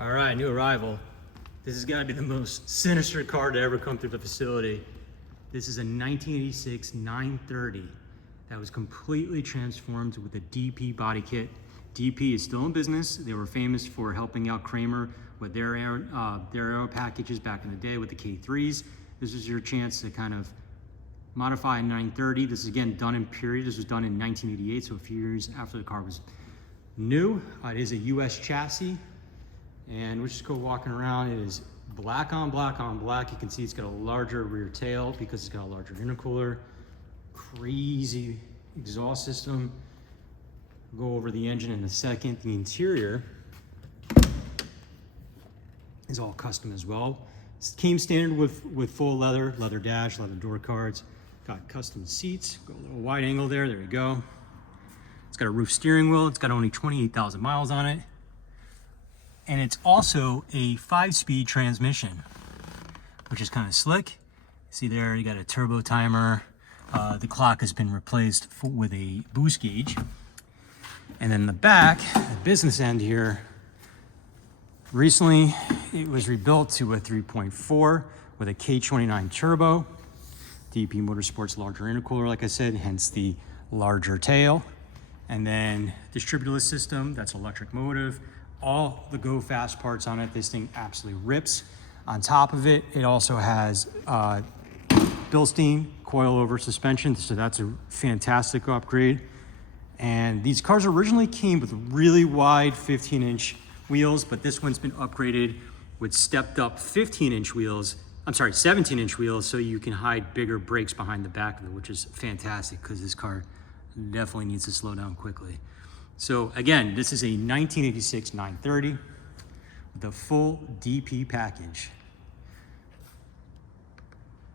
All right, new arrival. This has got to be the most sinister car to ever come through the facility. This is a 1986 930 that was completely transformed with a DP body kit. DP is still in business. They were famous for helping out Kramer with their aero packages back in the day with the K3s. This is your chance to kind of modify a 930. This is again done in period. This was done in 1988, so a few years after the car was new. It is a US chassis. And we'll just go walking around. It is black on black on black. You can see it's got a larger rear tail because it's got a larger intercooler. Crazy exhaust system. We'll go over the engine in a second. The interior is all custom as well. It came standard with full leather dash, leather door cards. Got custom seats. Got a little wide angle there. There we go. It's got a roof steering wheel. It's got only 28,000 miles on it. And it's also a 5-speed transmission, which is kind of slick. See there, you got a turbo timer. The clock has been replaced with a boost gauge. And then the back, the business end here, recently it was rebuilt to a 3.4 with a K29 turbo. DP Motorsport's larger intercooler, like I said, hence the larger tail. And then distributorless system, that's electric motive. All the go fast parts on it. This thing absolutely rips. On top of it, it also has Bilstein coilover suspension, so that's a fantastic upgrade. And these cars originally came with really wide 15-inch wheels, but this one's been upgraded with stepped up 15-inch wheels. I'm sorry, 17-inch wheels, so you can hide bigger brakes behind the back of it, which is fantastic because this car definitely needs to slow down quickly. So again, this is a 1986 930 with a full DP package.